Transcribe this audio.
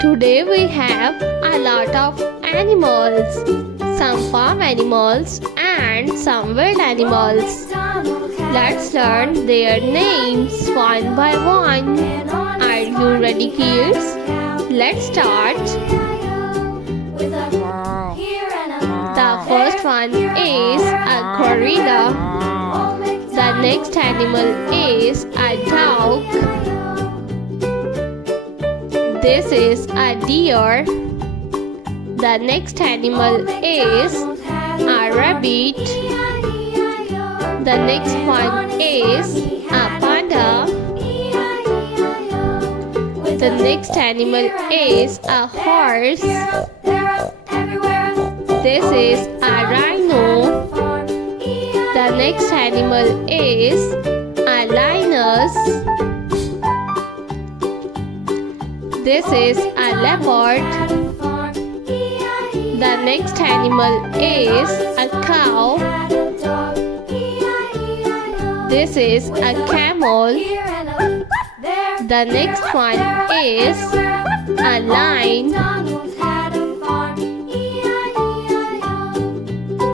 Today we have a lot of animals, some farm animals and some wild animals. Let's learn their names one by one. Are you ready, kids? Let's start. The first one is a gorilla. The next animal is a dog. This is a deer. The next animal is a rabbit. The next one is a panda. The next animal is a horse. This is a rhino. The next animal is a lioness. This is a leopard. The next animal is a cow. This is a camel. The next one is a lion.